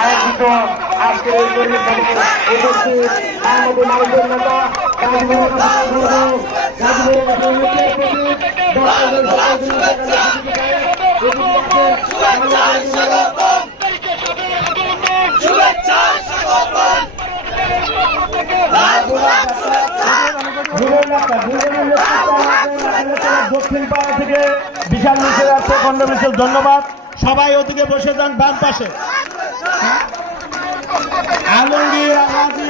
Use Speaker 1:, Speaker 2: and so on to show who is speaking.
Speaker 1: আয়োজিত আজকের এই কর্মী উপস্থিত আমাদের মানুষের নেতা গাজীপুরের গাজীপুরের দক্ষিণ পাড়া থেকে বিশাল মিছিল আসছে খন্ড মিছিল ধন্যবাদ। সবাই ওদিকে বসে যান, বাম পাশে। আলমগীর আলমগীর আলমগীর